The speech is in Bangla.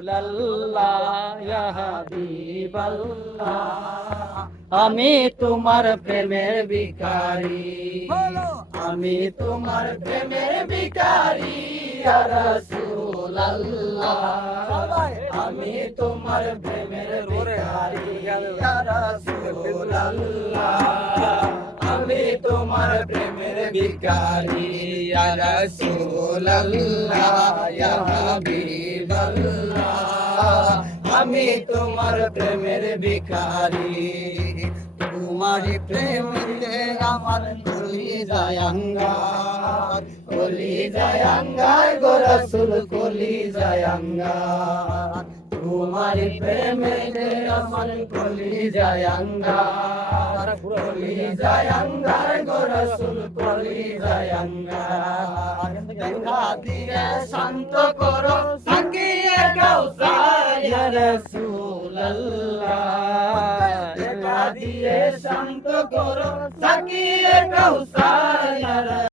রাসূলুল্লাহ ইয়া হাবিবাল্লাহ আমি তোমার প্রেমের ভিখারি আমি তোমার প্রেমের ভিখারি ইয়া রাসূলুল্লাহ আমি তোমার প্রেমের ভিখারি ইয়া রাসূলুল্লাহ আমি তোমার প্রেমের ভিখারি ইয়া রাসূলুল্লাহ ইয়া হাবিবাল্লাহ আমি তোমার প্রেমের ভিখারি তোমার প্রেমেতে আমার কলি যায় আঙ্গার গো রাসূল কলি যায় আঙ্গার তোমার প্রেমেতে আমার কলি যায় আঙ্গার গো রাসূল কলি যায় আঙ্গার দেখা দিয়ে শান্ত করো সাকিয়ে কাউসার ইয়া রাসূলুল্লাহ দেখা দিয়ে শান্ত করো সাকিয়ে কাউসার